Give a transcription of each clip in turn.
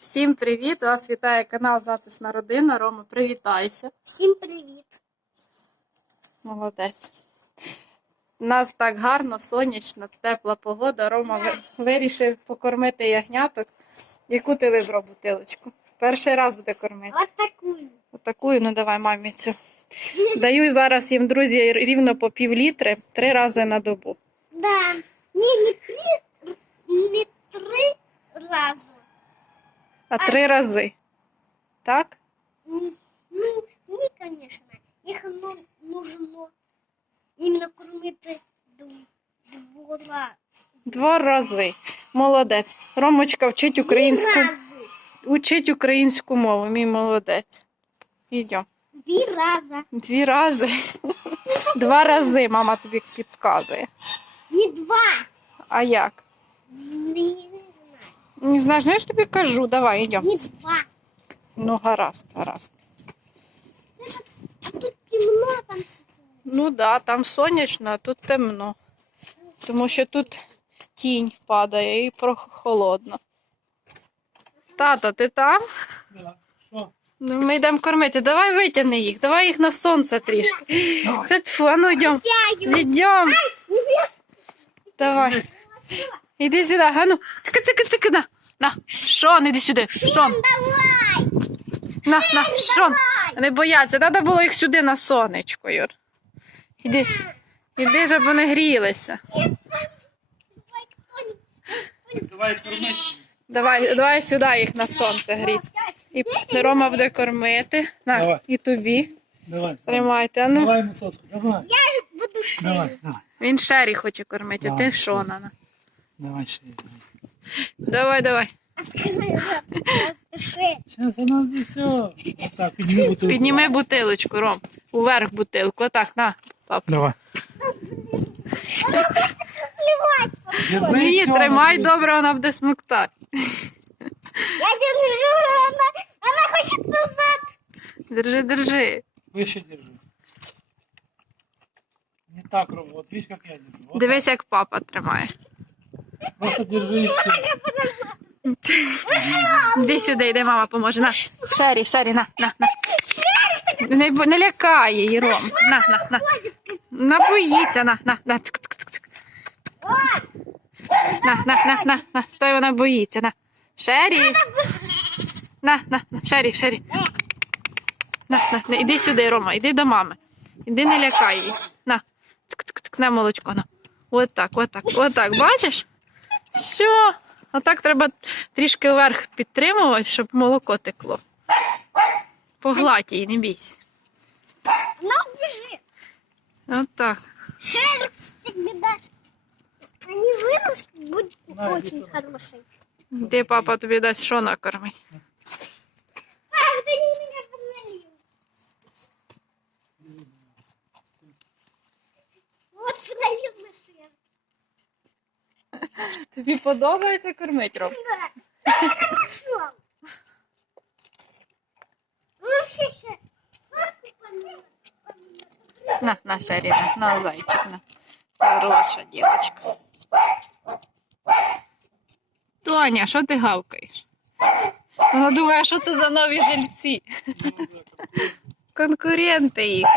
Всім привіт! Вас вітає канал Затишна родина. Рома, привітайся. Всім привіт! Молодець. У нас так гарно, сонячно, тепла погода. Рома ви- вирішив покормити ягняток. Яку ти вибрав бутилочку? Перший раз буде кормити. От таку. Отаку, ну давай мамі цю. Даю зараз їм, друзі, рівно по пів літри, три рази на добу. Да. Ні, не три, не три рази. А три рази. Так? Ні, ну, ні, звісно. Їх ну, нужно іменно кормити дв- двора. Два рази. Молодець. Ромочка вчить українську, учить українську мову. Мій молодець. Йдемо. Дві рази. Дві рази. Два рази мама тобі підказує. Не два. А як? Не, не знаю. Знаєш, ну тобі кажу, давай, йдемо. Не два. Ну, гаразд, гаразд. А тут темно, там. Ну да, там сонячно, а тут темно. Тому що тут тінь падає і прохолодно. Тато, ти там? Да. Що? Ну, ми йдемо кормити. Давай витягни їх, давай їх на сонце трішки. Це тьфу, а ну йдемо. Йдемо. Давай. Іди сюди, а ну. Цика, цика, цика, на. На, Шон, іди сюди. Шон. Давай. На, на, Шон. Не бояться, треба було їх сюди на сонечко, Юр. Іди. Іди, щоб вони грілися. Давай. Давай, давай сюди їх на сонце гріти. І Рома буде кормити. На, Давай. і тобі. Давай. Тримайте. А ну, Давай мисочку, давай. Буду шею. Давай, давай. він Шері хоче кормити, а ти. Шона. на. Давай ще. Давай, давай. Зараз у все. Підніми бутилку. Підніми бутилочку, Ром. Уверх бутилку. Отак, на. Пап. Давай. Держи, Ні, всьо, тримай дивись. добре, вона буде смоктати. Я держу, она, она хочет назад. Держи, держи. Вище держи. Не так роби, вот видишь, как я держу. Дивись, як папа тримає. Так. Просто держи. Іди сюди, йди, мама поможе. На. Шері, Шері, на, на, на. Не, бо- не лякає її, Ром. На, на, на. На, на, на. Цик, цик, цик, цик. На, на, на, на, на. Стой, вона боїться, на. Шері. На, на, на, Шері, Шері. На, на, на. Іди сюди, Рома, іди до мами. Іди не лякай її. На. Цик, цик, цик, на молочко, на. От так, от так, от так, бачиш? Все. Отак треба трішки вверх підтримувати, щоб молоко текло. Погладь її, не бійся. Ну, біжи. Отак. Шерсть всегда. Они вырастут, будет очень хороший. Де папа тобі дасть що накормить? Ах, да не меня позови. Вот пролил на шерсть. Тобі подобається? Да. Хорошо. Ну. На, на, Шері, на, на зайчик, на. Хороша дівчинка. Тоня, що ти гавкаєш? Вона думає, що це за нові жильці. Конкуренти їх.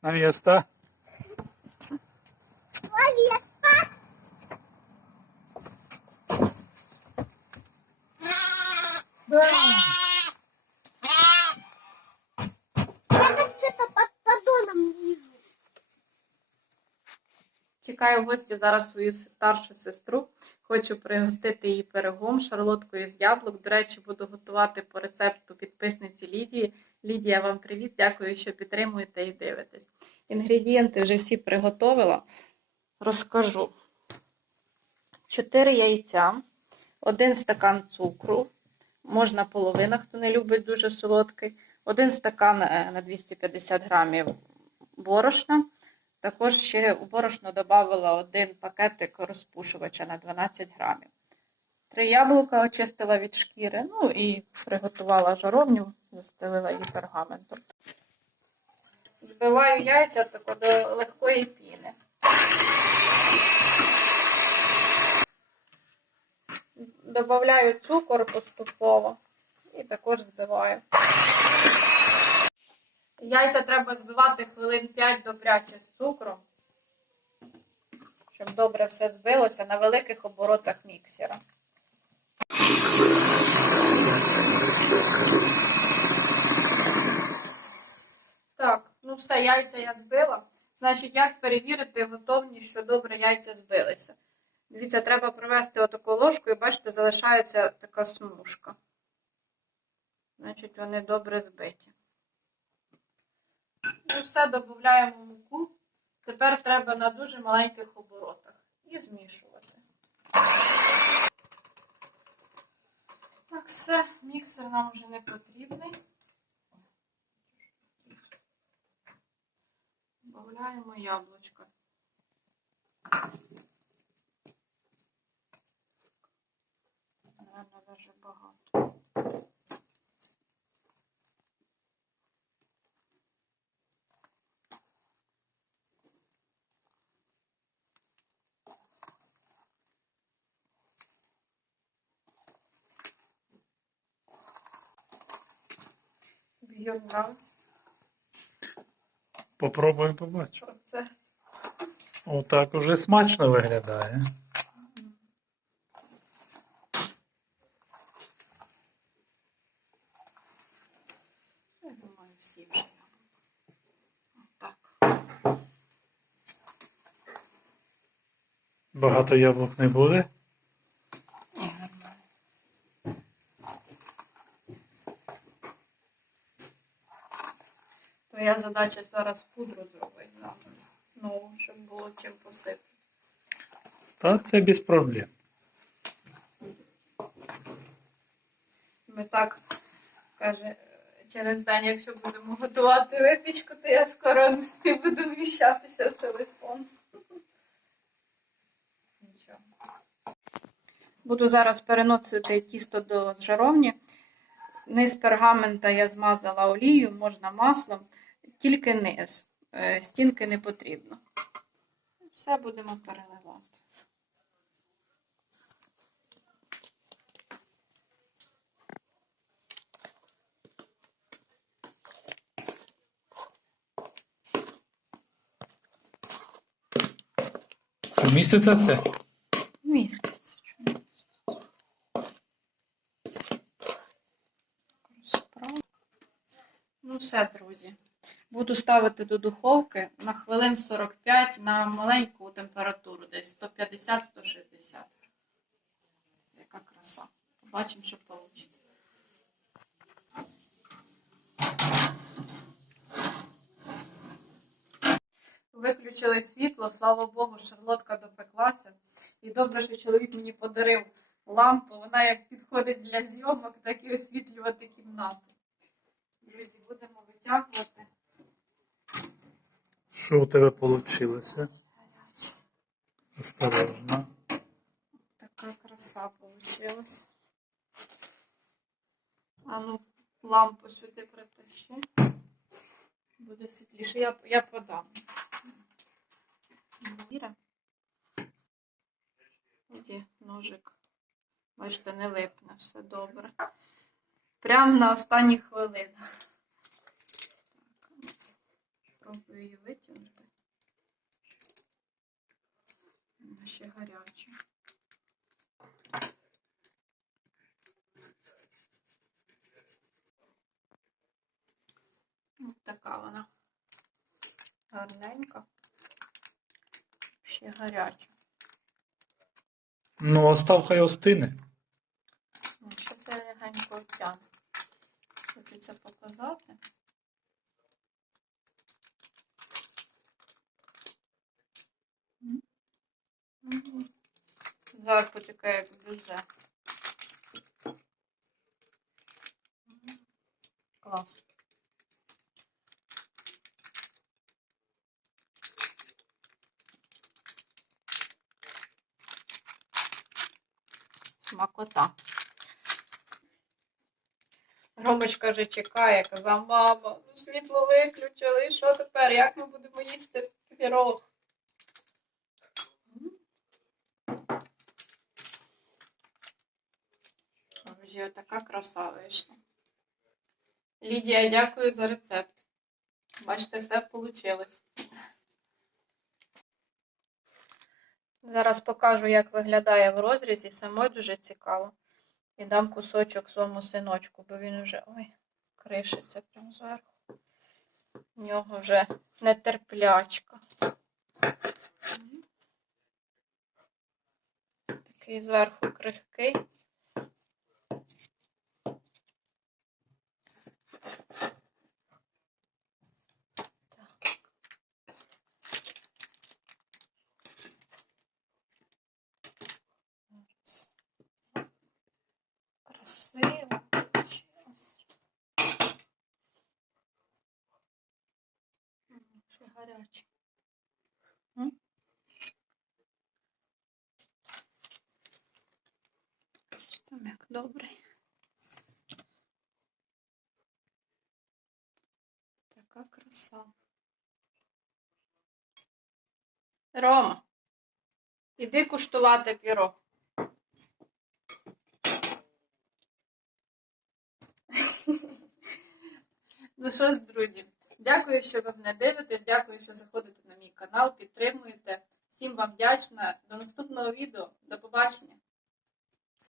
На место. Словесно. Я там что-то под поддоном вижу. Чекаю в гості зараз свою старшу сестру. Хочу пригостити її пирогом, шарлоткою з яблук. До речі, буду готувати по рецепту підписниці Лідії. Лідія, вам привіт! Дякую, що підтримуєте і дивитесь. Інгредієнти вже всі приготовила. Розкажу. 4 яйця, 1 стакан цукру, можна половина, хто не любить дуже солодкий, 1 стакан е, на 250 грамів борошна. Також ще у борошно додавала один пакетик розпушувача на 12 грамів. Три яблука очистила від шкіри, ну і приготувала жаровню, застелила її пергаментом. Збиваю яйця тако до легкої піни. Добавляю цукор поступово і також збиваю. Яйця треба збивати хвилин 5 добряче з цукром, щоб добре все збилося на великих оборотах міксера. Так, ну все, яйця я збила. Значить, як перевірити готовність, що добре яйця збилися? Дивіться, треба провести отаку ложку і бачите, залишається така смужка. Значить, вони добре збиті. І все додаємо муку. Тепер треба на дуже маленьких оборотах і змішувати. Так, все, міксер нам вже не потрібний. Добавляємо яблучко. Наверное, даже багато. Тобі Юр Попробуємо побачити. процес. Отак уже смачно виглядає. Я думаю, всі вже. Так. Багато яблук не буде. Задача зараз пудру зробити. да. Ну, щоб було чим посипати. Та це без проблем. Ми так, каже, через день, якщо будемо готувати випічку, то я скоро не буду вміщатися в телефон. Нічого. Буду зараз переносити тісто до жаровні. Низ пергамента я змазала олією, можна маслом, тільки низ. Е, Стінки не потрібно. Все будемо переливати. Вміститься все? Міститься. чому міститься? Ну, все, друзі. Буду ставити до духовки на хвилин 45 на маленьку температуру, десь 150-160. Яка краса. Побачимо, що вийде. Виключили світло, слава Богу, шарлотка допеклася. І добре, що чоловік мені подарив лампу. Вона як підходить для зйомок, так і освітлювати кімнату. Друзі, будемо витягувати. Що у тебе вийшло? Осторожно. Така краса вийшла. А ну, лампу сюди притащи. Буде світліше. Я, я подам. Віра. Тоді ножик. Бачите, не липне, все добре. Прямо на останніх хвилинах. Спробую її витягнути. Вона ще гаряча. Ось така вона. Гарненька. Ще гаряча. Ну, остав хай остине. Щось я легенько обтяну. Хочу це показати. Зверху таке як блюзе. Клас. Смакота. Ромочка вже чекає, казав, мама, ну світло виключили, і що тепер? Як ми будемо їсти пірог? Друзі, така краса вийшла. Лідія, дякую за рецепт. Бачите, все вийшло. Зараз покажу, як виглядає в розрізі. Самой дуже цікаво. І дам кусочок своєму синочку, бо він вже ой, кришиться прямо зверху. У нього вже нетерплячка. Такий зверху крихкий. Красиво получилось. Ще гаряче. Там як добрий. Така краса. Рома, іди куштувати пірог. Ну що ж, друзі, дякую, що ви мене дивитесь. Дякую, що заходите на мій канал, підтримуєте. Всім вам вдячна. До наступного відео. До побачення.